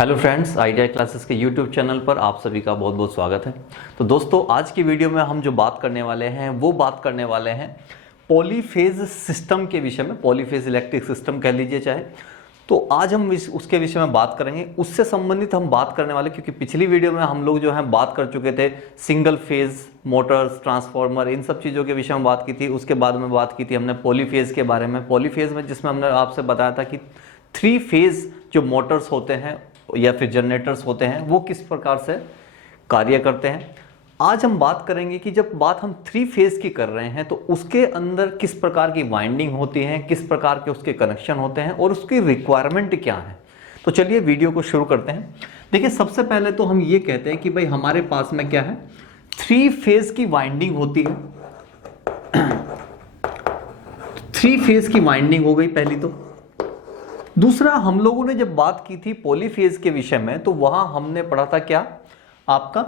Hello friends, ITI classes के YouTube channel पर आप सभी का बहुत बहुत स्वागत है। तो दोस्तों, आज की वीडियो में हम जो बात करने वाले हैं वो बात करने वाले हैं पॉलीफेज सिस्टम के विषय में, पॉलीफेज इलेक्ट्रिक सिस्टम कह लीजिए चाहे। तो आज हम उसके विषय में बात करेंगे। उससे संबंधित हम बात करने वाले, क्योंकि पिछली वीडियो में हम लोग जो है बात कर चुके थे सिंगल फेज मोटर्स, ट्रांसफार्मर, इन सब चीज़ों के विषय में बात की थी। उसके बाद में बात की थी हमने पॉलीफेज के बारे में, पॉलीफेज में जिसमें हमने आपसे बताया था कि 3 फेज जो मोटर्स होते हैं या फिर जनरेटर्स होते हैं वो किस प्रकार से कार्य करते हैं। आज हम बात करेंगे कि जब बात हम 3 फेज की कर रहे हैं तो उसके अंदर किस प्रकार की वाइंडिंग होती है, किस प्रकार के उसके कनेक्शन होते हैं और उसकी रिक्वायरमेंट क्या है। तो चलिए वीडियो को शुरू करते हैं। देखिए, सबसे पहले तो हम ये कहते हैं कि भाई हमारे पास में क्या है, 3 फेज की वाइंडिंग होती है। 3 फेज की वाइंडिंग हो गई पहली। तो दूसरा, हम लोगों ने जब बात की थी पॉलीफेज के विषय में तो वहां हमने पढ़ा था क्या, आपका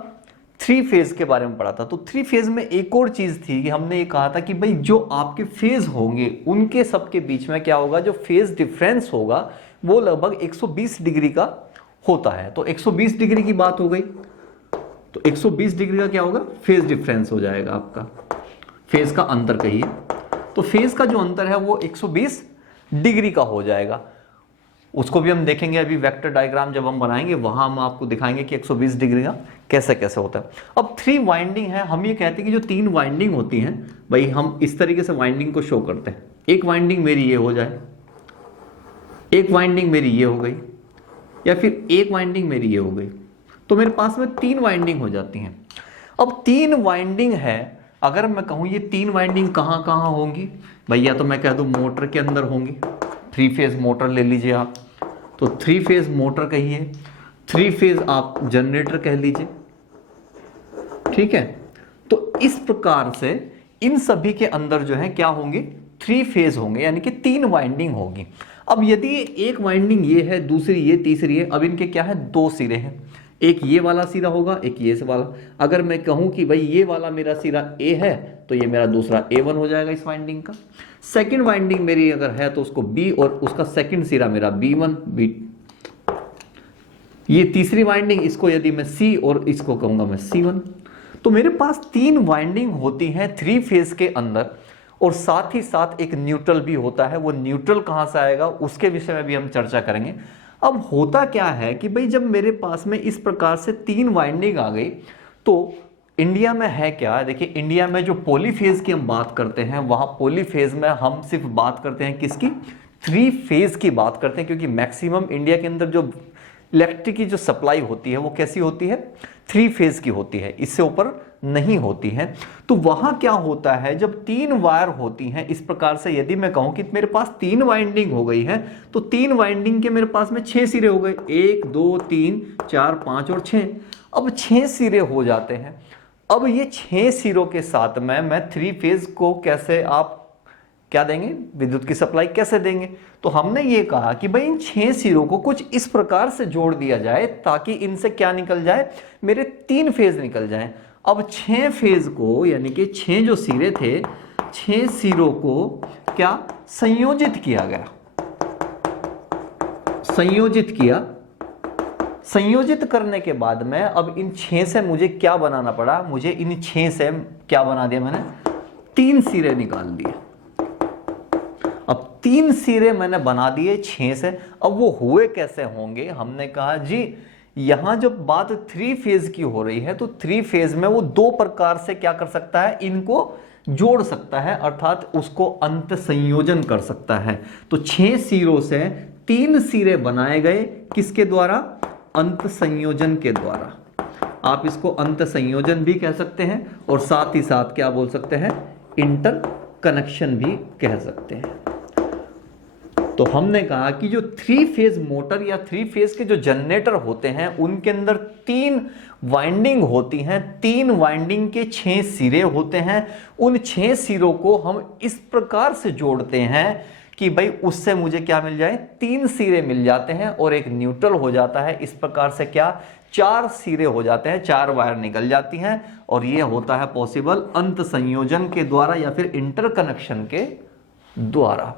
3 फेज के बारे में पढ़ा था। तो 3 फेज में एक और चीज थी कि हमने ये कहा था कि भाई जो आपके फेज होंगे उनके सबके बीच में क्या होगा, जो फेज डिफरेंस होगा वो लगभग 120 डिग्री का होता है। तो 120 डिग्री की बात हो गई, तो 120 डिग्री का क्या होगा, फेज डिफरेंस हो जाएगा आपका, फेज का अंतर कहिए। तो फेज का जो अंतर है वो 120 डिग्री का हो जाएगा। उसको भी हम देखेंगे अभी वेक्टर डायग्राम जब हम बनाएंगे, वहां हम आपको दिखाएंगे कि 120 डिग्री का कैसे कैसे होता है। अब 3 वाइंडिंग है, हम ये कहते हैं कि जो 3 वाइंडिंग होती हैं भाई, हम इस तरीके से वाइंडिंग को शो करते हैं। एक वाइंडिंग मेरी ये हो जाए, एक वाइंडिंग मेरी ये हो गई, या फिर एक वाइंडिंग मेरी ये हो गई, तो मेरे पास में 3 वाइंडिंग हो जाती हैं। अब 3 वाइंडिंग है, अगर मैं कहूं ये 3 वाइंडिंग कहां कहां होंगी भाई, या तो मैं कह दूं मोटर के अंदर होंगी। 3 फेज मोटर ले लीजिए आप, तो 3 फेज मोटर कहिए, 3 फेज आप जनरेटर कह लीजिए, ठीक है। तो इस प्रकार से इन सभी के अंदर जो है क्या होंगे, 3 फेज होंगे, यानी कि 3 वाइंडिंग होगी। अब यदि एक वाइंडिंग ये है, दूसरी ये, तीसरी है, अब इनके क्या है, 2 सिरे हैं। एक ये वाला सिरा होगा, एक ये से वाला। अगर मैं कहूं कि भाई ये वाला मेरा सिरा A है तो ये मेरा दूसरा A1 हो जाएगा इस वाइंडिंग का। सेकंड वाइंडिंग मेरी अगर है तो उसको B, और उसका सेकंड सिरा मेरा B1 B। ये तीसरी वाइंडिंग, इसको यदि मैं C और इसको कहूंगा मैं C1। तो मेरे पास 3 वाइंडिंग होती हैं 3 फेज के अंदर, और साथ ही साथ एक न्यूट्रल भी होता है। वो न्यूट्रल कहां से आएगा उसके विषय में भी हम चर्चा करेंगे। अब होता क्या है कि भाई जब मेरे पास में इस प्रकार से 3 वाइंडिंग आ गई तो इंडिया में है क्या, देखिए इंडिया में जो पॉलीफेज की हम बात करते हैं, वहां पॉलीफेज में हम सिर्फ बात करते हैं किसकी, 3 फेज की बात करते हैं, क्योंकि मैक्सिमम इंडिया के अंदर जो इलेक्ट्रिक की जो सप्लाई होती है वो कैसी होती है, 3 फेज की होती है, इससे ऊपर नहीं होती है। तो वहां क्या होता है, जब 3 वायर होती हैं इस प्रकार से, यदि मैं कहूं कि मेरे पास 3 वाइंडिंग हो गई है तो 3 वाइंडिंग के मेरे पास में 6 सिरे हो गए, 1 2 3 4 5 और 6। अब 6 सिरे हो जाते हैं। अब ये 6 सिरों के साथ में मैं 3 फेज को कैसे, आप क्या देंगे, विद्युत की सप्लाई कैसे देंगे। तो हमने ये कहा कि भाई इन 6 सिरों को कुछ इस प्रकार से जोड़ दिया जाए ताकि इनसे क्या निकल जाए, मेरे 3 फेज निकल जाए। अब 6 फेज को, यानी कि 6 जो सिरे थे, 6 सिरों को क्या संयोजित किया गया, संयोजित किया। संयोजित करने के बाद में अब इन 6 से मुझे क्या बनाना पड़ा, मुझे इन 6 से क्या बना दिया मैंने, 3 सिरे निकाल दिए। अब 3 सिरे मैंने बना दिए 6 से। अब वो हुए कैसे होंगे, हमने कहा जी यहां जब बात 3 फेज की हो रही है तो 3 फेज में वो 2 प्रकार से क्या कर सकता है, इनको जोड़ सकता है, अर्थात उसको अंत संयोजन कर सकता है। तो 6 सिरों से 3 सिरे बनाए गए, किसके द्वारा, अंत संयोजन के द्वारा। आप इसको अंत संयोजन भी कह सकते हैं और साथ ही साथ क्या बोल सकते हैं, इंटर कनेक्शन भी कह सकते हैं। तो हमने कहा कि जो 3 फेज मोटर या 3 फेज के जो जनरेटर होते हैं उनके अंदर 3 वाइंडिंग होती हैं, 3 वाइंडिंग के 6 सिरे होते हैं। उन 6 सिरों को हम इस प्रकार से जोड़ते हैं कि भाई उससे मुझे क्या मिल जाए, 3 सिरे मिल जाते हैं और एक न्यूट्रल हो जाता है। इस प्रकार से क्या 4 सिरे हो जाते हैं, 4 वायर निकल जाती हैं, और यह होता है पॉसिबल अंत संयोजन के द्वारा या फिर इंटरकनेक्शन के द्वारा।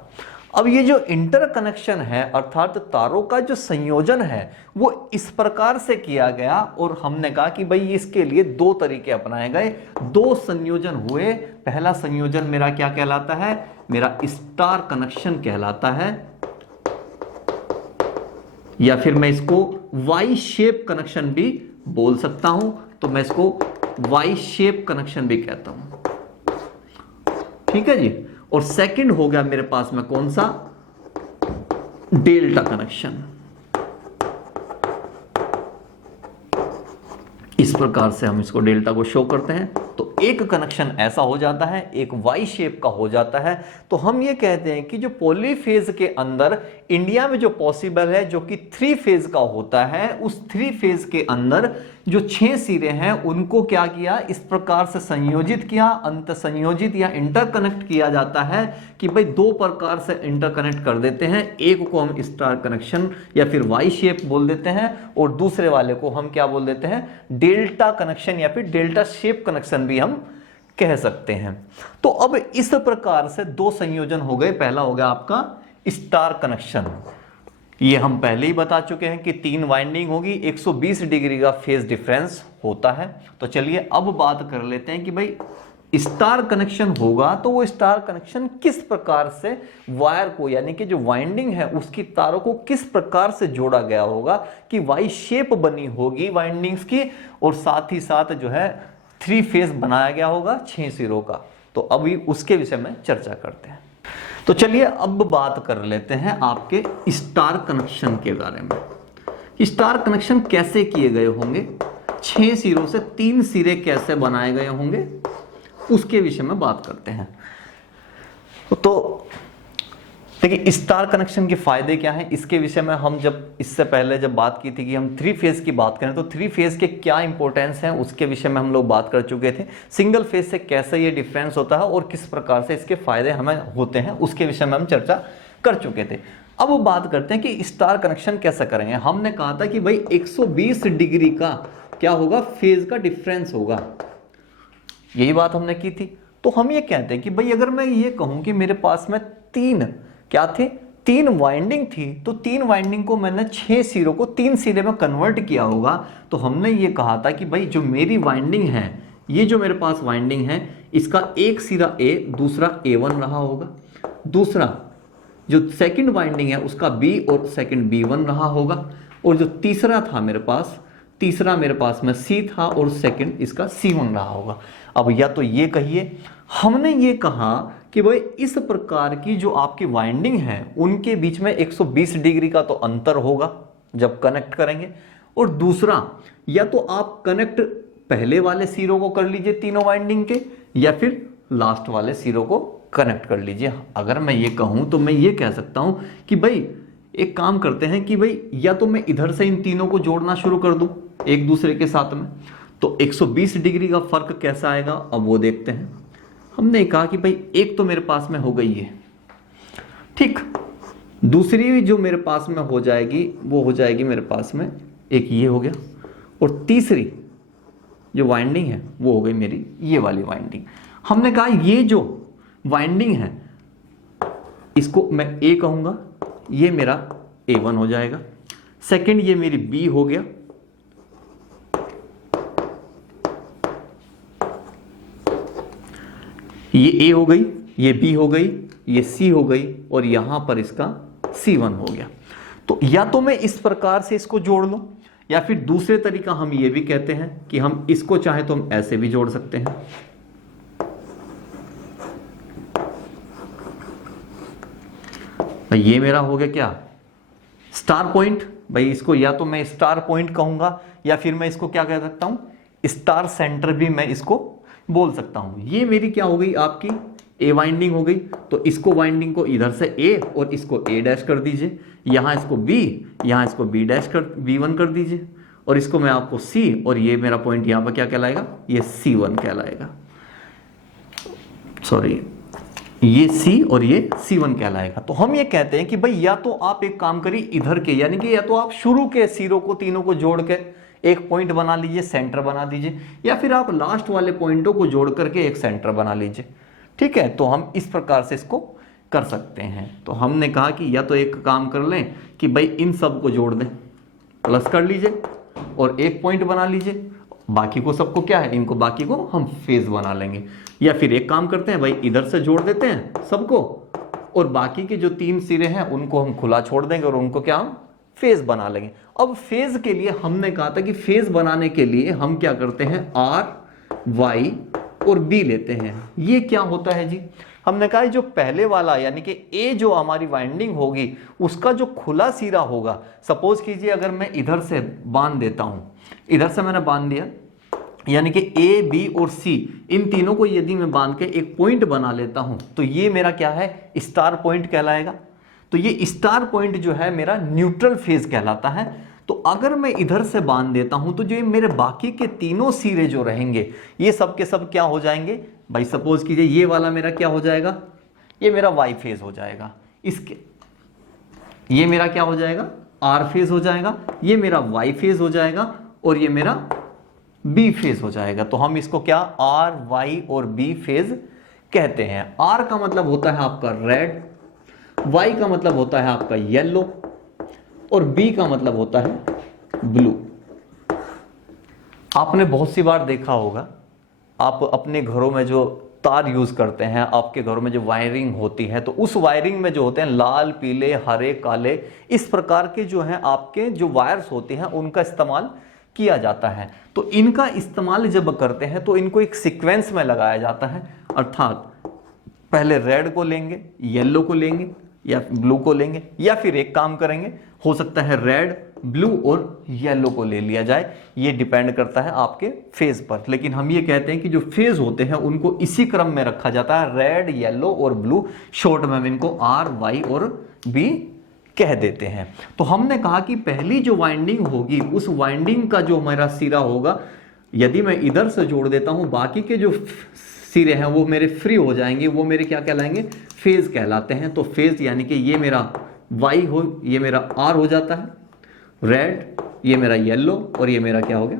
अब ये जो इंटरकनेक्शन है अर्थात तारों का जो संयोजन है वो इस प्रकार से किया गया और हमने कहा कि भाई इसके लिए दो तरीके अपनाए गए, दो संयोजन हुए। पहला संयोजन मेरा क्या कहलाता है, मेरा स्टार कनेक्शन कहलाता है, या फिर मैं इसको वाई शेप कनेक्शन भी बोल सकता हूं, तो मैं इसको वाई शेप कनेक्शन भी कहता हूं, ठीक है जी। और सेकंड हो गया मेरे पास में कौन सा, डेल्टा कनेक्शन। इस प्रकार से हम इसको डेल्टा को शो करते हैं। तो एक कनेक्शन ऐसा हो जाता है, एक वाई शेप का हो जाता है। तो हम ये कहते हैं कि जो पॉलीफेज के अंदर इंडिया में जो पॉसिबल है जो कि 3 फेज का होता है, उस 3 फेज के अंदर जो 6 सिरे हैं उनको क्या किया, इस प्रकार से संयोजित किया, अंत संयोजित या इंटरकनेक्ट किया जाता है कि भाई दो प्रकार से इंटरकनेक्ट कर देते हैं। एक को हम स्टार कनेक्शन या फिर वाई शेप बोल देते हैं और दूसरे वाले को हम क्या बोल देते हैं, डेल्टा कनेक्शन या फिर डेल्टा शेप कनेक्शन भी हम कह सकते हैं। तो अब इस प्रकार से दो संयोजन हो गए। पहला हो गया आपका स्टार कनेक्शन, ये हम पहले ही बता चुके हैं कि 3 वाइंडिंग होगी, 120 डिग्री का फेज डिफरेंस होता है। तो चलिए अब बात कर लेते हैं कि भाई स्टार कनेक्शन होगा तो वो स्टार कनेक्शन किस प्रकार से वायर को यानी कि जो वाइंडिंग है उसकी तारों को किस प्रकार से जोड़ा गया होगा कि वाई शेप बनी होगी वाइंडिंग्स की, और साथ ही साथ जो है 3 फेज बनाया गया होगा 6 सिरों का। तो अभी उसके विषय में चर्चा करते हैं। तो चलिए अब बात कर लेते हैं आपके स्टार कनेक्शन के बारे में। स्टार कनेक्शन कैसे किए गए होंगे, 6 सिरों से 3 सिरे कैसे बनाए गए होंगे, उसके विषय में बात करते हैं। तो देखिए स्टार कनेक्शन के फायदे क्या हैं, इसके विषय में हम जब इससे पहले जब बात की थी कि हम 3 फेज की बात करें तो 3 फेज के क्या इंपॉर्टेंस है उसके विषय में हम लोग बात कर चुके थे। सिंगल फेज से कैसे ये डिफरेंस होता है और किस प्रकार से इसके फायदे हमें होते हैं उसके विषय में हम चर्चा कर चुके थे। अब बात करते हैं कि स्टार कनेक्शन कैसे करेंगे। हमने कहा था कि भाई 120 डिग्री का क्या होगा, फेज का डिफरेंस होगा, यही बात हमने की थी। तो हम ये कहते हैं कि भाई अगर मैं ये कहूं कि मेरे पास में 3 वाइंडिंग थी, तो 3 वाइंडिंग को मैंने 6 सिरों को 3 सिरे में कन्वर्ट किया होगा। तो हमने ये कहा था कि भाई जो मेरी वाइंडिंग है, ये जो मेरे पास वाइंडिंग है, इसका एक सिरा A दूसरा A1 रहा होगा, दूसरा जो सेकंड वाइंडिंग है उसका B और सेकंड B1 रहा होगा, और जो तीसरा था मेरे पास, तीसरा मेरे पास में C था और सेकंड इसका C1 रहा होगा। अब या तो ये कहिए, हमने ये कहा कि भाई इस प्रकार की जो आपकी वाइंडिंग है उनके बीच में 120 डिग्री का तो अंतर होगा जब कनेक्ट करेंगे, और दूसरा या तो आप कनेक्ट पहले वाले सिरों को कर लीजिए तीनों वाइंडिंग के, या फिर लास्ट वाले सिरों को कनेक्ट कर लीजिए। अगर मैं ये कहूं तो मैं ये कह सकता हूं कि भाई एक काम करते हैं कि भाई या तो मैं इधर से इन तीनों को जोड़ना शुरू कर दूं एक दूसरे के साथ में, तो 120 डिग्री का फर्क कैसा आएगा अब वो देखते हैं। हमने कहा कि भाई एक तो मेरे पास में हो गई है, ठीक, दूसरी जो मेरे पास में हो जाएगी वो हो जाएगी मेरे पास में एक ये हो गया, और तीसरी जो वाइंडिंग है वो हो गई मेरी ये वाली वाइंडिंग। हमने कहा ये जो वाइंडिंग है इसको मैं A कहूंगा, ये मेरा A1 हो जाएगा, सेकंड ये मेरी B हो गया, ये A हो गई, ये B हो गई, ये C हो गई, और यहां पर इसका C1 हो गया। तो या तो मैं इस प्रकार से इसको जोड़ लूं, या फिर दूसरे तरीका हम ये भी कहते हैं कि हम इसको चाहे तो हम ऐसे भी जोड़ सकते हैं। भाई ये मेरा हो गया क्या, स्टार पॉइंट। भाई इसको या तो मैं स्टार पॉइंट कहूंगा या फिर मैं इसको क्या कह सकता हूं, स्टार सेंटर भी मैं इसको बोल सकता हूं। ये मेरी क्या हो गई, आपकी A वाइंडिंग हो गई। तो इसको वाइंडिंग को इधर से A और इसको A डैश कर दीजिए, यहां इसको B, यहां इसको B डैश कर B1 कर दीजिए, और इसको मैं आपको C, और ये मेरा पॉइंट यहां पर क्या कहलाएगा, ये C1 कहलाएगा, सॉरी ये C और ये C1 कहलाएगा। तो हम ये कहते हैं कि भाई या तो आप एक काम करिए इधर के, यानी कि या तो आप शुरू के सिरों को तीनों को जोड़ के एक पॉइंट बना लीजिए, सेंटर बना दीजिए, या फिर आप लास्ट वाले पॉइंटों को जोड़ करके एक सेंटर बना लीजिए, ठीक है। तो हम इस प्रकार से इसको कर सकते हैं। तो हमने कहा कि या तो एक काम कर लें कि भाई इन सब को जोड़ दें, प्लस कर लीजिए और एक पॉइंट बना लीजिए, बाकी को सबको क्या है, इनको बाकी को हम फेज बना लेंगे। या फिर एक काम करते हैं भाई, इधर से जोड़ देते हैं सबको और बाकी के जो 3 सिरे हैं उनको हम खुला छोड़ देंगे और उनको क्या हम फेज बना लेंगे। अब फेज के लिए हमने कहा था कि फेज बनाने के लिए हम क्या करते हैं, आर वाई और बी लेते हैं। ये क्या होता है जी, हमने कहा जो पहले वाला यानी कि ए जो हमारी वाइंडिंग होगी उसका जो खुला सिरा होगा, सपोज कीजिए अगर मैं इधर से बांध देता हूं, इधर से मैंने बांध दिया यानी कि ए बी और सी इन तीनों को यदि मैं बांध के एक पॉइंट बना लेता हूं तो ये मेरा क्या है, स्टार पॉइंट कहलाएगा। तो ये स्टार पॉइंट जो है मेरा न्यूट्रल फेज कहलाता है। तो अगर मैं इधर से बांध देता हूं तो जो ये मेरे बाकी के तीनों सिरे जो रहेंगे ये सब के सब क्या हो जाएंगे भाई, सपोज कीजिए ये वाला मेरा क्या हो जाएगा, ये मेरा वाई फेज हो जाएगा, इसके ये मेरा क्या हो जाएगा, आर फेज हो जाएगा, ये मेरा वाई फेज हो जाएगा और ये मेरा बी फेज हो जाएगा। तो हम इसको क्या आर वाई और बी फेज कहते हैं। आर का मतलब होता है आपका रेड, वाई का मतलब होता है आपका येलो और बी का मतलब होता है ब्लू। आपने बहुत सी बार देखा होगा, आप अपने घरों में जो तार यूज करते हैं, आपके घरों में जो वायरिंग होती है तो उस वायरिंग में जो होते हैं लाल पीले हरे काले इस प्रकार के जो हैं आपके जो वायर्स होते हैं उनका इस्तेमाल किया जाता है। तो इनका इस्तेमाल जब करते हैं तो इनको एक सीक्वेंस में लगाया जाता है, अर्थात पहले रेड को लेंगे, येलो को लेंगे या ब्लू को लेंगे, या फिर एक काम करेंगे हो सकता है रेड ब्लू और येलो को ले लिया जाए, ये डिपेंड करता है आपके फेज पर। लेकिन हम ये कहते हैं कि जो फेज होते हैं उनको इसी क्रम में रखा जाता है, रेड येलो और ब्लू, शॉर्ट में हम इनको आर वाई और बी कह देते हैं। तो हमने कहा कि पहली जो वाइंडिंग होगी उस वाइंडिंग का जो हमारा सिरा होगा यदि मैं इधर से जोड़ देता हूं, बाकी के जो सिरे हैं वो मेरे फ्री हो जाएंगे, वो मेरे क्या कहलाएंगे, फेज कहलाते हैं। तो फेज यानी कि ये मेरा वाई हो, ये मेरा आर हो जाता है, रेड ये मेरा येलो और ये मेरा क्या हो गया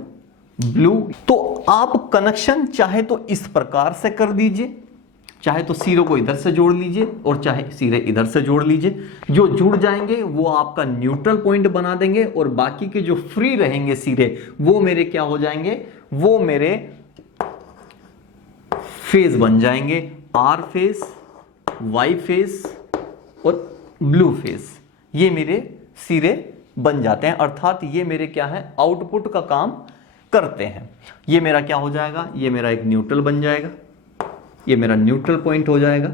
ब्लू। तो आप कनेक्शन चाहे तो इस प्रकार से कर दीजिए, चाहे तो सिरों को इधर से जोड़ लीजिए और चाहे सिरे इधर से जोड़ लीजिए, जो जुड़ जाएंगे वो आपका न्यूट्रल पॉइंट बना देंगे और बाकी के जो फ्री रहेंगे सिरे वो मेरे क्या हो जाएंगे, वो मेरे फेज बन जाएंगे, आर फेज वाई फेज और ब्लू फेज, ये मेरे सिरे बन जाते हैं। अर्थात ये मेरे क्या है, आउटपुट का काम करते हैं। ये मेरा क्या हो जाएगा, ये मेरा एक न्यूट्रल बन जाएगा, ये मेरा न्यूट्रल पॉइंट हो जाएगा।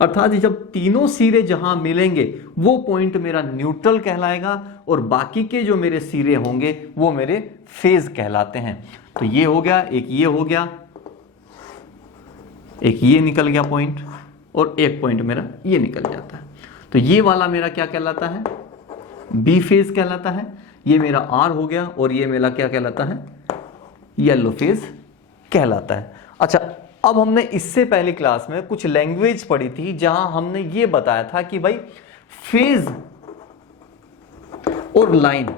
अर्थात जब तीनों सिरे जहां मिलेंगे वो पॉइंट मेरा न्यूट्रल कहलाएगा और बाकी के जो मेरे सिरे होंगे वो मेरे फेज कहलाते हैं। तो ये हो गया, एक ये हो गया, एक ये निकल गया पॉइंट और एक पॉइंट मेरा ये निकल जाता है। तो ये वाला मेरा क्या कहलाता है, बी फेज कहलाता है। ये मेरा आर हो गया और ये मेरा क्या कहलाता है, येलो फेज कहलाता है। अच्छा, अब हमने इससे पहले क्लास में कुछ लैंग्वेज पढ़ी थी जहां हमने ये बताया था कि भाई फेज और लाइन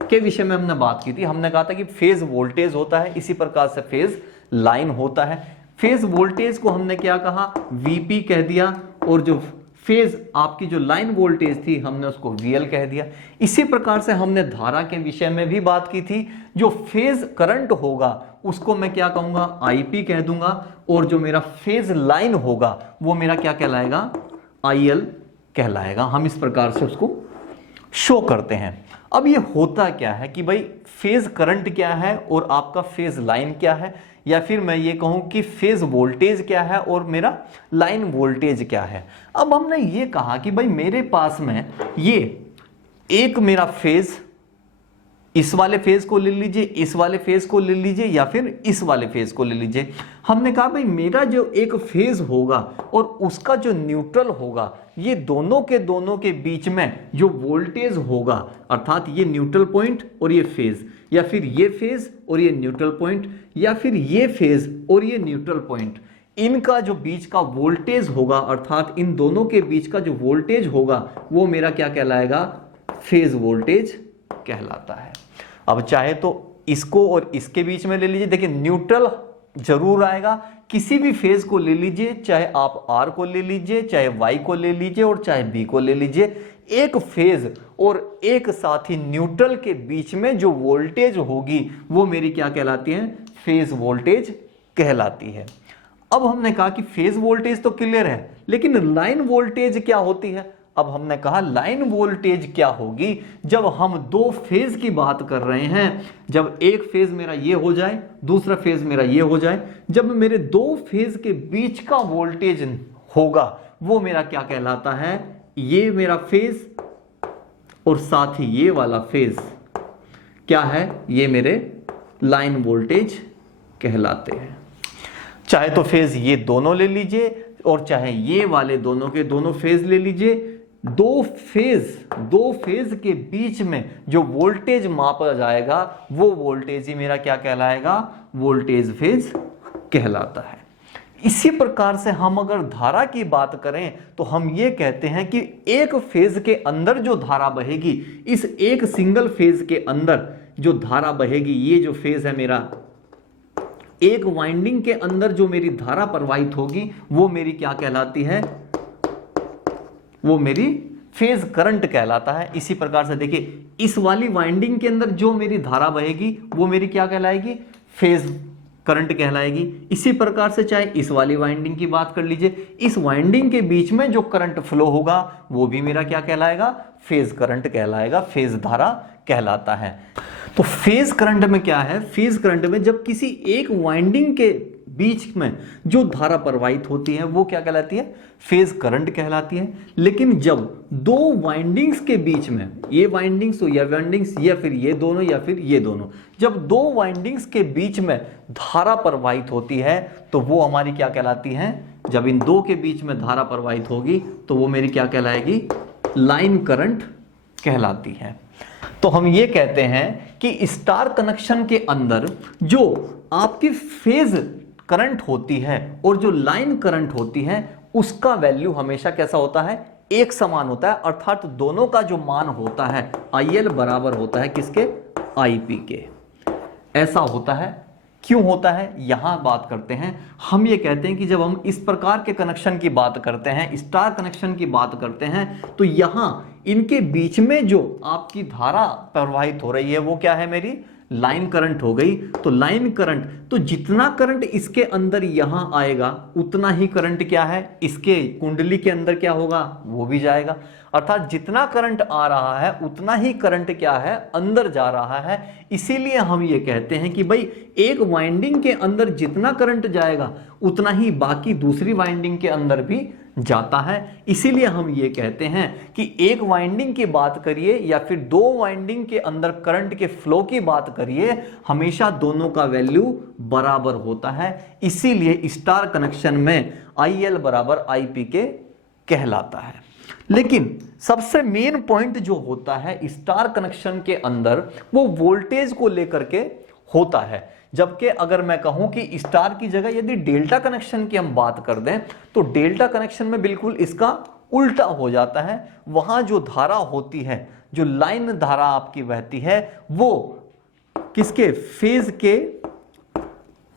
के विषय में हमने बात की थी। हमने कहा था कि फेज वोल्टेज होता है, इसी प्रकार से फेज लाइन होता है। फेज वोल्टेज को हमने क्या कहा, वीपी कह दिया और जो फेज आपकी जो लाइन वोल्टेज थी हमने उसको वीएल कह दिया। इसी प्रकार से हमने धारा के विषय में भी बात की थी, जो फेज करंट होगा उसको मैं क्या कहूंगा, आईपी कह दूंगा और जो मेरा फेज लाइन होगा वो मेरा क्या कहलाएगा, आईएल कहलाएगा। हम इस प्रकार से उसको शो करते हैं। अब ये होता क्या है कि भाई फेज करंट क्या है और आपका फेज लाइन क्या है, या फिर मैं ये कहूं कि फेज वोल्टेज क्या है और मेरा लाइन वोल्टेज क्या है। अब हमने ये कहा कि भाई मेरे पास में ये एक मेरा फेज, इस वाले फेज को ले लीजिए, इस वाले फेज को ले लीजिए या फिर इस वाले फेज को ले लीजिए। हमने कहा भाई मेरा जो एक फेज होगा और उसका जो न्यूट्रल होगा, ये दोनों के बीच में जो वोल्टेज होगा, अर्थात ये न्यूट्रल पॉइंट और ये फेज, या फिर ये फेज और ये न्यूट्रल पॉइंट, या फिर ये फेज और ये न्यूट्रल पॉइंट, इनका जो बीच का वोल्टेज होगा, अर्थात इन दोनों के बीच का जो वोल्टेज होगा वो मेरा क्या कहलाएगा, फेज वोल्टेज कहलाता है। अब चाहे तो इसको और इसके बीच में ले लीजिए। देखिए न्यूट्रल जरूर आएगा। किसी भी फेज को ले लीजिए, चाहे आप आर को ले लीजिए, चाहे वाई को ले लीजिए और चाहे बी को ले लीजिए, एक फेज और एक साथ ही न्यूट्रल के बीच में जो वोल्टेज होगी वो मेरी क्या कहलाती है? फेज वोल्टेज कहलाती है। अब हमने कहा कि फेज वोल्टेज तो क्लियर है, लेकिन लाइन वोल्टेज क्या होती है? अब हमने कहा लाइन वोल्टेज क्या होगी जब हम दो फेज की बात कर रहे हैं। जब एक फेज मेरा ये हो जाए, दूसरा फेज मेरा ये हो जाए, जब मेरे दो फेज के बीच का वोल्टेज होगा वो मेरा क्या कहलाता है? ये मेरा फेज और साथ ही ये वाला फेज क्या है? ये मेरे लाइन वोल्टेज कहलाते हैं। चाहे तो फेज ये दोनों ले लीजिए और चाहे ये वाले दोनों के दोनों फेज ले लीजिए। दो फेज के बीच में जो वोल्टेज मापा जाएगा वो वोल्टेज ही मेरा क्या कहलाएगा? वोल्टेज फेज कहलाता है। इसी प्रकार से हम अगर धारा की बात करें तो हम ये कहते हैं कि एक फेज के अंदर जो धारा बहेगी, इस एक सिंगल फेज के अंदर जो धारा बहेगी, ये जो फेज है मेरा, एक वाइंडिंग के अंदर जो मेरी धारा प्रवाहित होगी वो मेरी क्या कहलाती है? वो मेरी फेज करंट कहलाता है। इसी प्रकार से देखिए, इस वाली वाइंडिंग के अंदर जो मेरी धारा बहेगी वो मेरी क्या कहलाएगी? फेज करंट कहलाएगी। इसी प्रकार से चाहे इस वाली वाइंडिंग की बात कर लीजिए, इस वाइंडिंग के बीच में जो करंट फ्लो होगा वो भी मेरा क्या कहलाएगा? फेज करंट कहलाएगा, फेज धारा कहलाता है। तो फेज करंट में क्या है? फेज करंट में जब किसी एक वाइंडिंग के बीच में जो धारा प्रवाहित होती है वो क्या कहलाती है? फेज करंट कहलाती है। लेकिन जब दो वाइंडिंग्स के बीच में, ये वाइंडिंग्स या वाइंडिंग्स या फिर ये दोनों या फिर ये दोनों, जब दो वाइंडिंग्स के बीच में धारा प्रवाहित होती है तो वो हमारी क्या कहलाती है? जब इन दो के बीच में धारा प्रवाहित होगी तो वो मेरी क्या कहलाएगी? लाइन करंट कहलाती है। तो हम ये कहते हैं कि स्टार कनेक्शन के अंदर जो आपकी फेज करंट होती है और जो लाइन करंट होती है उसका वैल्यू हमेशा कैसा होता है? एक समान होता है। अर्थात दोनों का जो मान होता है IL बराबर होता है किसके? IP के। ऐसा होता है। क्यों होता है यहां बात करते हैं। हम ये कहते हैं कि जब हम इस प्रकार के कनेक्शन की बात करते हैं, स्टार कनेक्शन की बात करते हैं, तो यहां इनके बीच में जो आपकी धारा प्रवाहित हो रही है वो क्या है? मेरी लाइन करंट हो गई। तो लाइन करंट, तो जितना करंट इसके अंदर यहां आएगा उतना ही करंट क्या है? इसके कुंडली के अंदर क्या होगा? वो भी जाएगा। अर्थात जितना करंट आ रहा है उतना ही करंट क्या है? अंदर जा रहा है। इसीलिए हम ये कहते हैं कि भाई एक वाइंडिंग के अंदर जितना करंट जाएगा उतना ही बाकी दूसरी वाइंडिंग के अंदर भी जाता है। इसीलिए हम ये कहते हैं कि एक वाइंडिंग की बात करिए या फिर दो वाइंडिंग के अंदर करंट के फ्लो की बात करिए, हमेशा दोनों का वैल्यू बराबर होता है। इसीलिए स्टार कनेक्शन में IL बराबर IP के कहलाता है। लेकिन सबसे मेन पॉइंट जो होता है स्टार कनेक्शन के अंदर वो वोल्टेज को लेकर के होता है। जबकि अगर मैं कहूं कि स्टार की जगह यदि डेल्टा कनेक्शन की हम बात कर दें तो डेल्टा कनेक्शन में बिल्कुल इसका उल्टा हो जाता है। वहां जो धारा होती है, जो लाइन धारा आपकी बहती है, वो किसके? फेज के,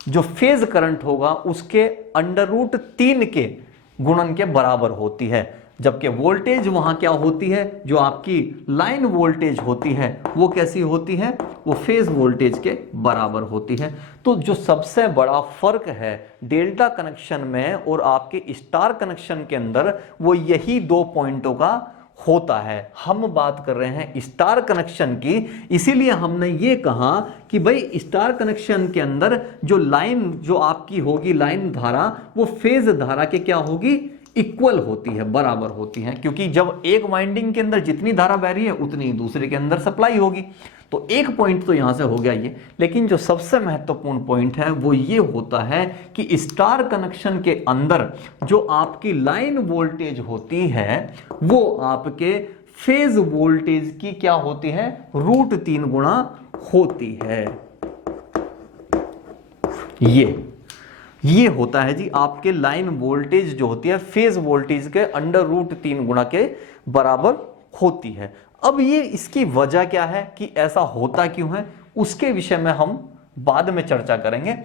जो फेज करंट होगा उसके √3 के गुणन के बराबर होती है। जबकि वोल्टेज वहां क्या होती है? जो आपकी लाइन वोल्टेज होती है वो कैसी होती है? वो फेज वोल्टेज के बराबर होती है। तो जो सबसे बड़ा फर्क है डेल्टा कनेक्शन में और आपके स्टार कनेक्शन के अंदर वो यही दो पॉइंटों का होता है। हम बात कर रहे हैं स्टार कनेक्शन की, इसीलिए हमने ये कहा कि भाई स्टार कनेक्शन के अंदर जो लाइन जो आपकी होगी, लाइन धारा, वो फेज धारा के क्या होगी? इक्वल होती है, बराबर होती है। क्योंकि जब एक वाइंडिंग के अंदर जितनी धारा बह रही है उतनी दूसरे के अंदर सप्लाई होगी। तो एक पॉइंट तो यहां से हो गया ये। लेकिन जो सबसे महत्वपूर्ण पॉइंट है वो ये होता है कि स्टार कनेक्शन के अंदर जो आपकी लाइन वोल्टेज होती है वो आपके फेज वोल्टेज की क्या होती है? √3 गुणा होती है। ये होता है जी आपके लाइन वोल्टेज जो होती है फेज वोल्टेज के √3 गुणा के बराबर होती है। अब ये इसकी वजह क्या है कि ऐसा होता क्यों है, उसके विषय में हम बाद में चर्चा करेंगे।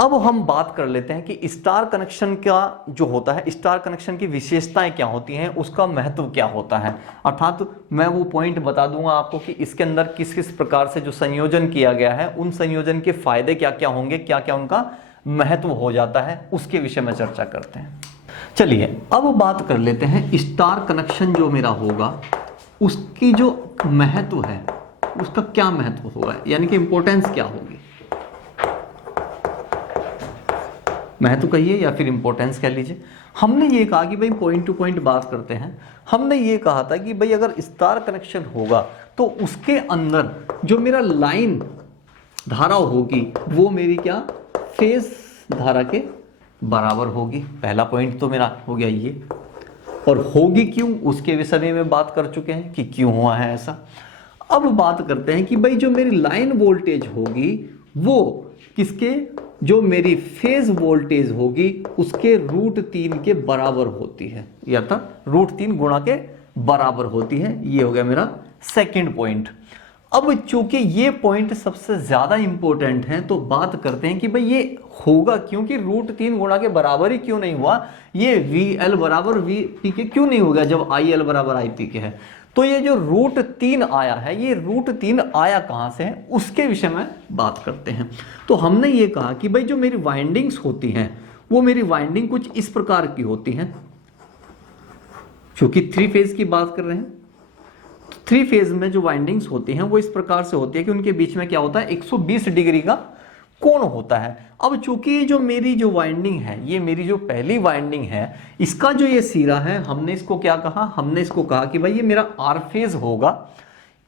अब हम बात कर लेते हैं कि स्टार कनेक्शन का जो होता है, स्टार कनेक्शन की विशेषताएं क्या होती हैं, उसका महत्व क्या होता है। अर्थात मैं वो पॉइंट बता दूंगा आपको कि इसके अंदर किस किस प्रकार से जो संयोजन किया गया है, उन संयोजन के फायदे क्या क्या होंगे, क्या क्या उनका महत्व हो जाता है, उसके विषय में चर्चा करते हैं। चलिए अब बात कर लेते हैं स्टार कनेक्शन जो मेरा होगा उसकी जो महत्व है, उसका क्या महत्व होगा, यानी कि इंपॉर्टेंस क्या होगी। महत्व कहिए या फिर इंपॉर्टेंस कह लीजिए। हमने ये कहा कि भाई पॉइंट टू पॉइंट बात करते हैं। हमने ये कहा था कि भाई अगर स्टार कनेक्शन होगा तो उसके अंदर जो मेरा लाइन धारा होगी वो मेरी क्या, फेज धारा के बराबर होगी। पहला पॉइंट तो मेरा हो गया ये। और होगी क्यों, उसके विषय में बात कर चुके हैं कि क्यों हुआ है ऐसा। अब बात करते हैं कि भाई जो मेरी लाइन वोल्टेज होगी वो किसके, जो मेरी फेज वोल्टेज होगी उसके √3 के बराबर होती है, या था √3 गुणा के बराबर होती है। ये हो गया मेरा सेकंड पॉइंट। अब चूंकि ये पॉइंट सबसे ज्यादा इंपॉर्टेंट है तो बात करते हैं कि भाई ये होगा क्योंकि √3 गुणा के बराबर ही क्यों नहीं हुआ, ये VL बराबर VP के क्यों नहीं हो गया जब IL बराबर IP के है। तो ये जो √3 आया है, ये √3 आया कहां से है, उसके विषय में बात करते हैं। तो हमने ये कहा कि भाई जो मेरी वाइंडिंग्स होती हैं वो मेरी वाइंडिंग कुछ इस प्रकार की होती हैं। क्योंकि 3 फेज की बात कर रहे हैं, 3 फेज में जो वाइंडिंग्स होती हैं वो इस प्रकार से होती है कि उनके बीच में क्या होता है, 120 डिग्री का कोण होता है। अब चूंकि जो मेरी जो वाइंडिंग है, ये मेरी जो पहली वाइंडिंग है, इसका जो ये सिरा है, हमने इसको क्या कहा, हमने इसको कहा कि भाई ये मेरा R फेज होगा,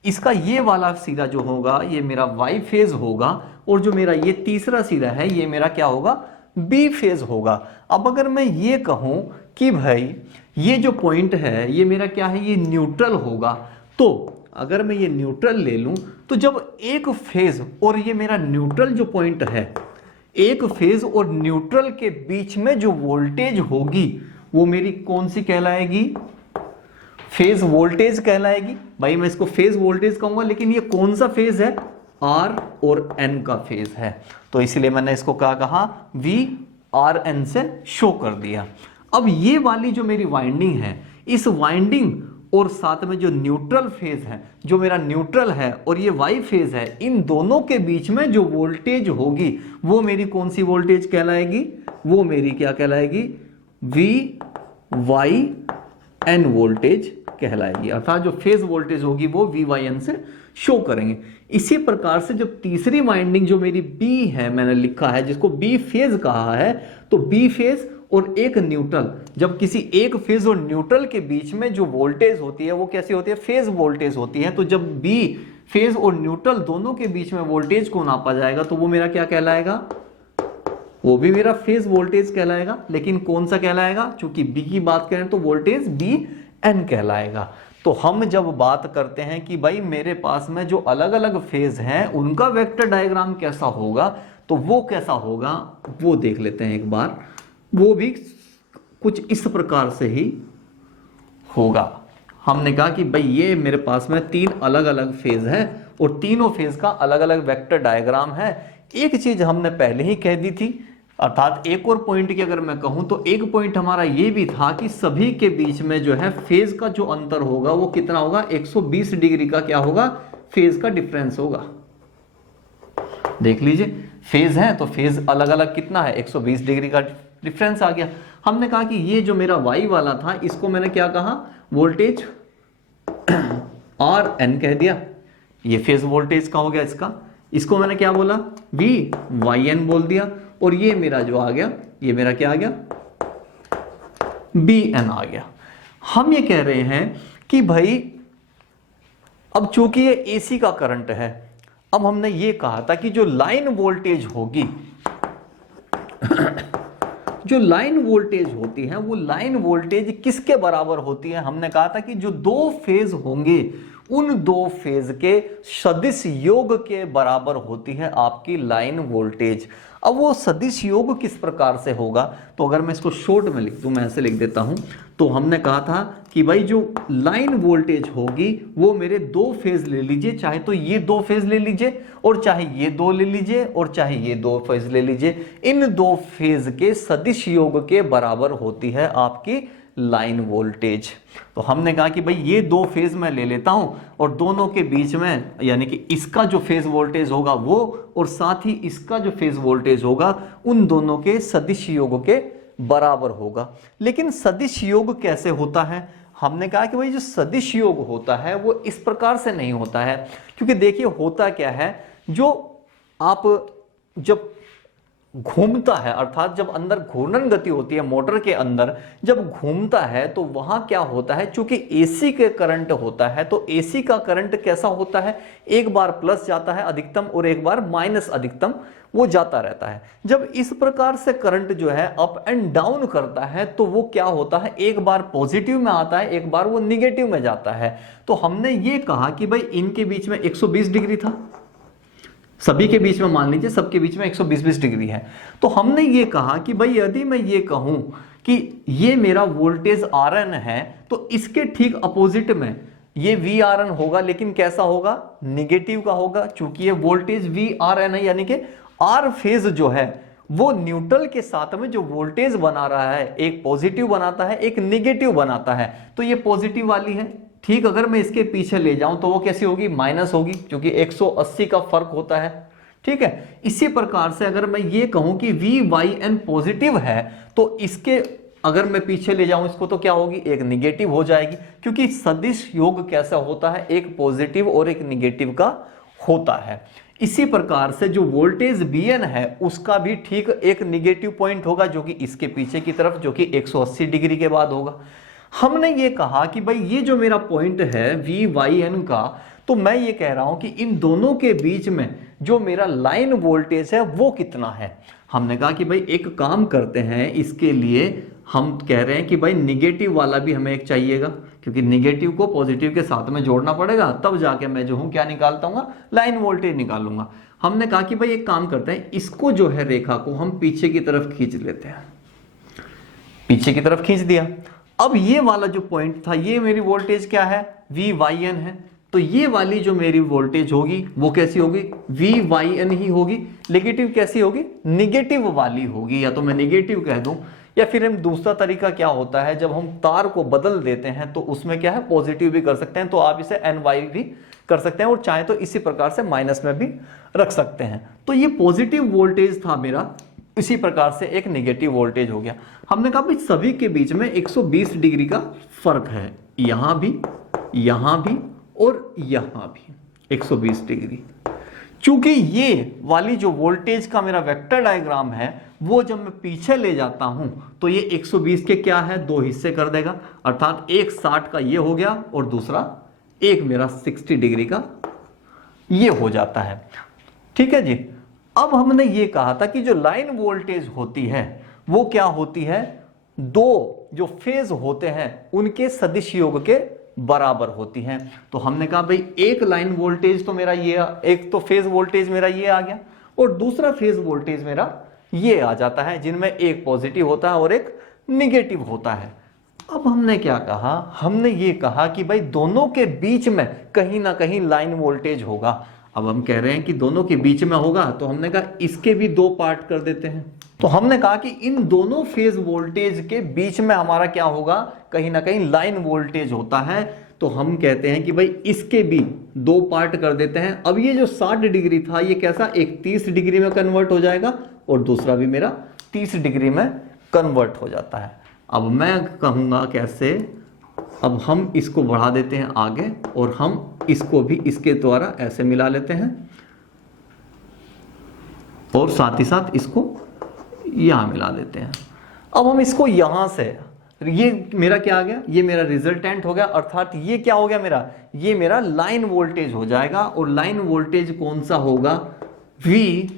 इसका ये वाला सिरा जो होगा ये मेरा Y फेज होगा, और जो मेरा ये तीसरा सिरा है ये मेरा क्या होगा, B फेज होगा। अब अगर मैं ये कहूं कि भाई ये जो पॉइंट है ये मेरा क्या है, ये न्यूट्रल होगा, तो अगर मैं ये न्यूट्रल ले लूं तो जब एक फेज और ये मेरा न्यूट्रल जो पॉइंट है, एक फेज और न्यूट्रल के बीच में जो वोल्टेज होगी वो मेरी कौन सी कहलाएगी, फेज वोल्टेज कहलाएगी। भाई मैं इसको फेज वोल्टेज कहूंगा, लेकिन ये कौन सा फेज है, R और N का फेज है, तो इसलिए मैंने इसको क्या कहा, VRN से शो कर दिया। अब ये वाली जो मेरी वाइंडिंग है, इस वाइंडिंग और साथ में जो न्यूट्रल फेज है, जो मेरा न्यूट्रल है और ये Y फेज है, इन दोनों के बीच में जो वोल्टेज होगी वो मेरी कौन सी वोल्टेज कहलाएगी, वो मेरी क्या कहलाएगी, VYN वोल्टेज कहलाएगी। अर्थात जो फेज वोल्टेज होगी वो VYN से शो करेंगे। इसी प्रकार से जब तीसरी वाइंडिंग जो मेरी B है, मैंने लिखा है जिसको B फेज कहा है, तो B फेज और एक न्यूट्रल, जब किसी एक फेज और न्यूट्रल के बीच में जो वोल्टेज होती है वो कैसी होती है, फेज वोल्टेज होती है। तो जब B फेज और न्यूट्रल दोनों के बीच में वोल्टेज को नापा जाएगा तो वो मेरा क्या कहलाएगा, वो भी मेरा फेज वोल्टेज कहलाएगा, लेकिन कौन सा कहलाएगा, चूंकि B की बात करें तो वोल्टेज BN कहलाएगा। तो हम जब बात करते हैं कि भाई मेरे पास में जो अलग अलग फेज हैं उनका वेक्टर डायग्राम कैसा होगा, तो वो कैसा होगा वो देख लेते हैं एक बार। वो भी कुछ इस प्रकार से ही होगा। हमने कहा कि भाई ये मेरे पास में 3 अलग अलग फेज है और तीनों फेज का अलग अलग वेक्टर डायग्राम है। एक चीज हमने पहले ही कह दी थी, अर्थात एक और पॉइंट की अगर मैं कहूं तो एक पॉइंट हमारा ये भी था कि सभी के बीच में जो है फेज का जो अंतर होगा वो कितना होगा, 120 डिग्री का क्या होगा, फेज का डिफरेंस होगा। देख लीजिए फेज है तो फेज अलग अलग कितना है, 120 डिग्री का डिफरेंस आ गया। हमने कहा कि ये जो मेरा Y वाला था इसको मैंने क्या कहा, वोल्टेज RN कह दिया, ये फेज वोल्टेज का हो गया इसको मैंने क्या बोला, VYN बोल दिया, और ये मेरा जो आ गया ये मेरा क्या आ गया, BN आ गया। हम ये कह रहे हैं कि भाई अब चूंकि ये AC का करंट है, अब हमने ये कहा था कि जो लाइन वोल्टेज होगी जो लाइन वोल्टेज होती है वो लाइन वोल्टेज किसके बराबर होती है, हमने कहा था कि जो 2 फेज होंगे उन 2 फेज के सदिश योग के बराबर होती है आपकी लाइन वोल्टेज। अब वो सदिश योग किस प्रकार से होगा, तो अगर मैं इसको शॉर्ट में लिख दूं, मैं ऐसे लिख देता हूं, तो हमने कहा था कि भाई जो लाइन वोल्टेज होगी वो मेरे दो फेज ले लीजिए, चाहे तो ये दो फेज ले लीजिए और चाहे ये दो ले लीजिए और चाहे ये दो फेज ले लीजिए, इन दो फेज के सदिश योग के बराबर होती है आपकी लाइन वोल्टेज। तो हमने कहा कि भाई ये दो फेज मैं ले लेता हूं और दोनों के बीच में यानी कि इसका जो फेज वोल्टेज होगा वो और साथ ही इसका जो फेज वोल्टेज होगा उन दोनों के सदिश योग के बराबर होगा। लेकिन सदिश योग कैसे होता है? हमने कहा कि भाई जो सदिश योग होता है वो इस प्रकार से नहीं होता है, क्योंकि देखिए होता क्या है, जो आप जब घूमता है अर्थात जब अंदर घूर्णन गति होती है मोटर के अंदर, जब घूमता है तो वहां क्या होता है, चूंकि एसी के करंट होता है तो एसी का करंट कैसा होता है, एक बार प्लस जाता है अधिकतम और एक बार माइनस अधिकतम वो जाता रहता है। जब इस प्रकार से करंट जो है अप एंड डाउन करता है तो वो क्या होता है, एक बार पॉजिटिव में आता है एक बार वो निगेटिव में जाता है। तो हमने ये कहा कि भाई इनके बीच में 120 डिग्री था, सभी के बीच में मान लीजिए सबके बीच में 120 डिग्री है। तो हमने ये कहा कि भाई यदि मैं ये कहूं कि ये मेरा वोल्टेज Rn है तो इसके ठीक अपोजिट में ये Vrn होगा, लेकिन कैसा होगा, निगेटिव का होगा, चूंकि ये वोल्टेज Vrn है यानी कि R फेज जो है वो न्यूट्रल के साथ में जो वोल्टेज बना रहा है एक पॉजिटिव बनाता है एक निगेटिव बनाता है। तो ये पॉजिटिव वाली है, ठीक। अगर मैं इसके पीछे ले जाऊं तो वो कैसी होगी, माइनस होगी, क्योंकि 180 का फर्क होता है, ठीक है। इसी प्रकार से अगर मैं ये कहूं कि VYN पॉजिटिव है तो इसके अगर मैं पीछे ले जाऊं इसको तो क्या होगी, एक निगेटिव हो जाएगी, क्योंकि सदिश योग कैसा होता है, एक पॉजिटिव और एक निगेटिव का होता है। इसी प्रकार से जो वोल्टेज Bn है उसका भी ठीक एक निगेटिव पॉइंट होगा जो कि इसके पीछे की तरफ, जो कि 180 डिग्री के बाद होगा। हमने ये कहा कि भाई ये जो मेरा पॉइंट है VYN का, तो मैं ये कह रहा हूं कि इन दोनों के बीच में जो मेरा लाइन वोल्टेज है वो कितना है। हमने कहा कि भाई एक काम करते हैं, इसके लिए हम कह रहे हैं कि भाई निगेटिव वाला भी हमें एक चाहिएगा, क्योंकि निगेटिव को पॉजिटिव के साथ में जोड़ना पड़ेगा, तब जाके मैं जो हूं क्या निकालता हूँ, लाइन वोल्टेज निकालूंगा। हमने कहा कि भाई एक काम करते हैं, इसको जो है रेखा को हम पीछे की तरफ खींच लेते हैं, पीछे की तरफ खींच दिया। अब ये वाला जो पॉइंट था ये मेरी वोल्टेज क्या है, VYN है, तो ये वाली जो मेरी वोल्टेज होगी वो कैसी होगी, VYN ही होगी। नेगेटिव कैसी होगी, निगेटिव वाली होगी, या तो मैं निगेटिव कह दूं, या फिर हम दूसरा तरीका क्या होता है, जब हम तार को बदल देते हैं तो उसमें क्या है, पॉजिटिव भी कर सकते हैं, तो आप इसे NY भी कर सकते हैं और चाहे तो इसी प्रकार से माइनस में भी रख सकते हैं। तो ये पॉजिटिव वोल्टेज था मेरा, इसी प्रकार से एक नेगेटिव वोल्टेज हो गया। हमने कहा भाई सभी के बीच में 120 डिग्री का फर्क है, यहां भी और यहां भी 120 डिग्री। चूंकि ये वाली जो वोल्टेज का मेरा वेक्टर डायग्राम है वो जब मैं पीछे ले जाता हूं तो ये 120 के क्या है, दो हिस्से कर देगा, अर्थात एक 60 का ये हो गया और दूसरा एक मेरा 60 डिग्री का ये हो जाता है, ठीक है जी। अब हमने ये कहा था कि जो लाइन वोल्टेज होती है वो क्या होती है, दो जो फेज होते हैं उनके सदिश योग के बराबर होती हैं। तो हमने कहा भाई एक लाइन वोल्टेज तो मेरा ये, एक तो फेज वोल्टेज मेरा ये आ गया और दूसरा फेज वोल्टेज मेरा ये आ जाता है, जिनमें एक पॉजिटिव होता है और एक निगेटिव होता है। अब हमने क्या कहा, हमने ये कहा कि भाई दोनों के बीच में कहीं ना कहीं लाइन वोल्टेज होगा। अब हम कह रहे हैं कि दोनों के बीच में होगा, तो हमने कहा इसके भी दो पार्ट कर देते हैं। तो हमने कहा कि इन दोनों फेज वोल्टेज के बीच में हमारा क्या होगा, कहीं ना कहीं लाइन वोल्टेज होता है। तो हम कहते हैं कि भाई इसके भी दो पार्ट कर देते हैं। अब ये जो 60 डिग्री था ये कैसा, एक 30 डिग्री में कन्वर्ट हो जाएगा और दूसरा भी मेरा 30 डिग्री में कन्वर्ट हो जाता है। अब मैं कहूंगा कैसे, अब हम इसको बढ़ा देते हैं आगे और हम इसको भी इसके द्वारा ऐसे मिला लेते हैं और साथ ही साथ इसको यहां मिला देते हैं। अब हम इसको यहां से, ये मेरा क्या आ गया, ये मेरा रिजल्टेंट हो गया, अर्थात ये क्या हो गया मेरा, ये मेरा लाइन वोल्टेज हो जाएगा। और लाइन वोल्टेज कौन सा होगा, V,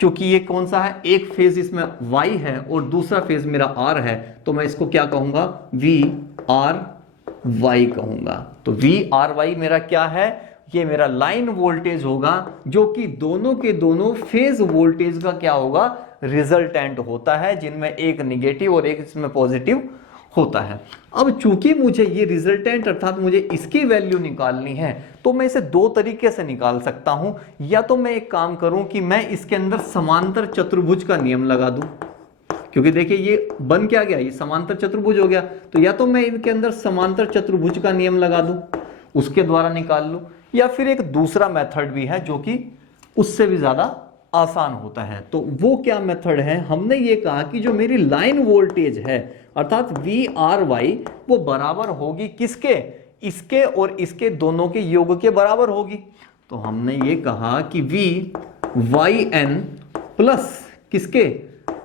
क्योंकि ये कौन सा है, एक फेज इसमें Y है और दूसरा फेज मेरा R है, तो मैं इसको क्या कहूंगा, VRY कहूंगा। तो VRY मेरा क्या है, ये मेरा लाइन वोल्टेज होगा, जो कि दोनों के दोनों फेज वोल्टेज का क्या होगा, रिजल्टेंट होता है, जिनमें एक निगेटिव और एक इसमें पॉजिटिव होता है। अब चूंकि मुझे ये रिजल्टेंट अर्थात मुझे इसकी वैल्यू निकालनी है तो मैं इसे दो तरीके से निकाल सकता हूं। या तो मैं एक काम करूं कि मैं इसके अंदर समांतर चतुर्भुज का नियम लगा दूं, क्योंकि देखिए ये बन क्या गया, ये समांतर चतुर्भुज हो गया। तो या तो मैं इनके अंदर समांतर चतुर्भुज का नियम लगा दूं, उसके द्वारा निकाल लूं, या फिर एक दूसरा मेथड भी है जो कि उससे भी ज्यादा आसान होता है। तो वो क्या मेथड है, हमने ये कहा कि जो मेरी लाइन वोल्टेज है अर्थात VRY वो बराबर होगी किसके, इसके और इसके दोनों के योग के बराबर होगी। तो हमने ये कहा कि VYN प्लस किसके,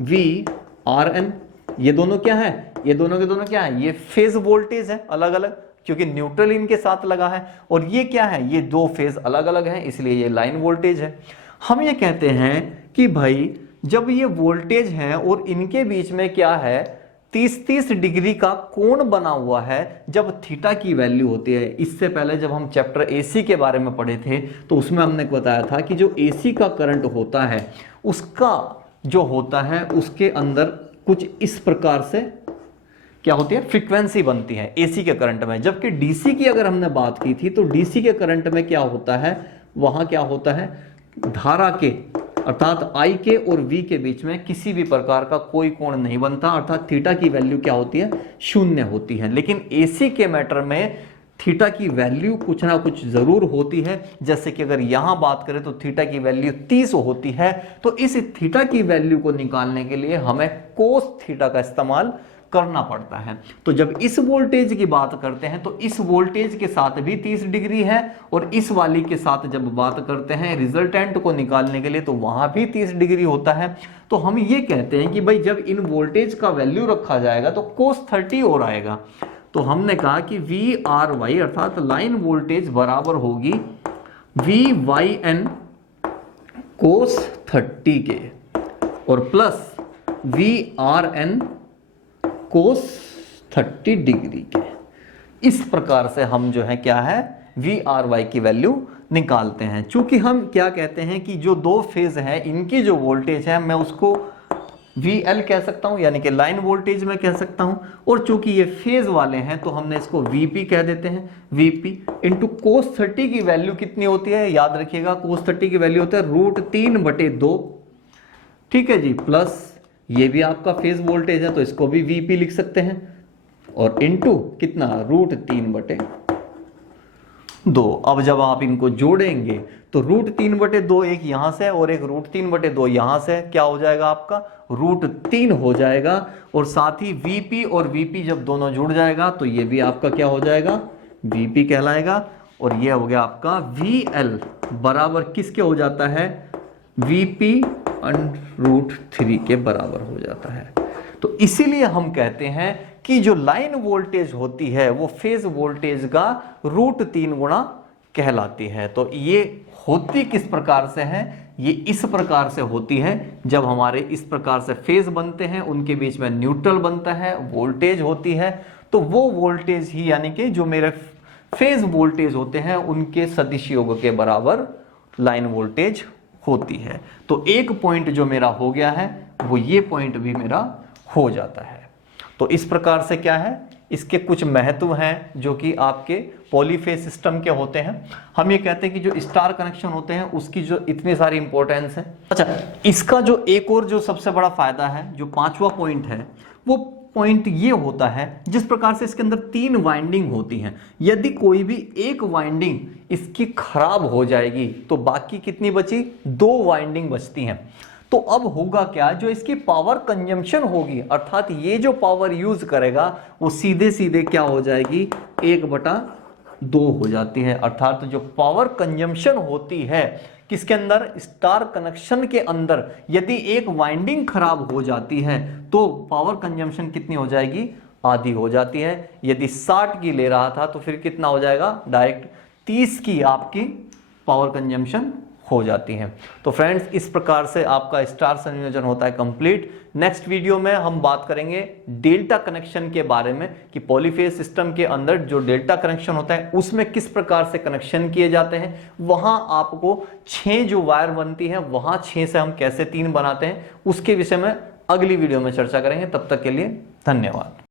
VRN। ये दोनों क्या है, ये दोनों के दोनों क्या है, ये फेज वोल्टेज है अलग अलग, क्योंकि न्यूट्रल इनके साथ लगा है। और ये क्या है, ये दो फेज अलग अलग हैं, इसलिए ये लाइन वोल्टेज है। हम ये कहते हैं कि भाई जब ये वोल्टेज है और इनके बीच में क्या है, 30-30 डिग्री का कोण बना हुआ है जब थीटा की वैल्यू होती है। इससे पहले जब हम चैप्टर AC के बारे में पढ़े थे तो उसमें हमने बताया था कि जो AC का करंट होता है उसका जो होता है उसके अंदर कुछ इस प्रकार से क्या होती है, फ्रीक्वेंसी बनती है AC के करंट में। जबकि DC की अगर हमने बात की थी तो DC के करंट में क्या होता है, वहां क्या होता है, धारा के अर्थात I के और V के बीच में किसी भी प्रकार का कोई कोण नहीं बनता, अर्थात थीटा की वैल्यू क्या होती है, शून्य होती है। लेकिन AC के मैटर में थीटा की वैल्यू कुछ ना कुछ जरूर होती है। जैसे कि अगर यहां बात करें तो थीटा की वैल्यू 30 होती है, तो इस थीटा की वैल्यू को निकालने के लिए हमें कोस थीटा का इस्तेमाल करना पड़ता है। तो जब इस वोल्टेज की बात करते हैं तो इस वोल्टेज के साथ भी 30 डिग्री है, और इस वाली के साथ जब बात करते हैं रिजल्टेंट को निकालने के लिए तो वहां भी 30 डिग्री होता है। तो हम ये कहते हैं कि भाई जब इन वोल्टेज का वैल्यू रखा जाएगा तो cos 30 और आएगा। तो हमने कहा कि VRY अर्थात लाइन वोल्टेज बराबर होगी VYN cos 30 के और प्लस VRN cos 30 डिग्री के। इस प्रकार से हम जो है क्या है, VRY की वैल्यू निकालते हैं। चूंकि हम क्या कहते हैं कि जो दो फेज है इनकी जो वोल्टेज है मैं उसको VL कह सकता हूं, यानी कि लाइन वोल्टेज में कह सकता हूं। और चूंकि ये फेज वाले हैं तो हमने इसको VP कह देते हैं, VP इंटू cos 30 की वैल्यू कितनी होती है, याद रखिएगा cos 30 की वैल्यू होता है √3/2, ठीक है जी, प्लस ये भी आपका फेज वोल्टेज है तो इसको भी VP लिख सकते हैं, और इनटू कितना √3/2। अब जब आप इनको जोड़ेंगे तो √3/2 एक यहां से और एक √3/2 यहां से क्या हो जाएगा, आपका √3 हो जाएगा। और साथ ही VP और VP जब दोनों जुड़ जाएगा तो ये भी आपका क्या हो जाएगा, VP कहलाएगा। और ये हो गया आपका VL बराबर किसके हो जाता है, VP √3 के बराबर हो जाता है। तो इसीलिए हम कहते हैं कि जो लाइन वोल्टेज होती है वो फेज वोल्टेज का √3 गुणा कहलाती है। तो ये होती किस प्रकार से है, ये इस प्रकार से होती है जब हमारे इस प्रकार से फेज बनते हैं, उनके बीच में न्यूट्रल बनता है, वोल्टेज होती है, तो वो वोल्टेज ही यानी कि जो मेरे फेज वोल्टेज होते हैं उनके सदिश योग के बराबर लाइन वोल्टेज होती है। तो एक पॉइंट जो मेरा हो गया है वो ये पॉइंट भी मेरा हो जाता है। तो इस प्रकार से क्या है, इसके कुछ महत्व हैं जो कि आपके पॉलीफेज सिस्टम के होते हैं। हम ये कहते हैं कि जो स्टार कनेक्शन होते हैं उसकी जो इतनी सारी इंपॉर्टेंस है। अच्छा, इसका जो एक और जो सबसे बड़ा फायदा है, जो पांचवा पॉइंट है, वो पॉइंट ये होता है जिस प्रकार से इसके अंदर 3 वाइंडिंग होती हैं, यदि कोई भी एक वाइंडिंग इसकी खराब हो जाएगी तो बाकी कितनी बची, 2 वाइंडिंग बचती हैं। तो अब होगा क्या, जो इसकी पावर कंजम्पशन होगी अर्थात ये जो पावर यूज करेगा वो सीधे सीधे क्या हो जाएगी, 1/2 हो जाती है। अर्थात जो पावर कंजम्पशन होती है किसके अंदर, स्टार कनेक्शन के अंदर, यदि एक वाइंडिंग खराब हो जाती है तो पावर कंजम्पशन कितनी हो जाएगी, आधी हो जाती है। यदि 60 की ले रहा था तो फिर कितना हो जाएगा, डायरेक्ट 30 की आपकी पावर कंजम्पशन हो जाती है। तो फ्रेंड्स, इस प्रकार से आपका स्टार संयोजन होता है कंप्लीट। नेक्स्ट वीडियो में हम बात करेंगे डेल्टा कनेक्शन के बारे में कि पॉलीफेज सिस्टम के अंदर जो डेल्टा कनेक्शन होता है उसमें किस प्रकार से कनेक्शन किए जाते हैं। वहां आपको 6 जो वायर बनती है वहां 6 से हम कैसे 3 बनाते हैं उसके विषय में अगली वीडियो में चर्चा करेंगे। तब तक के लिए धन्यवाद।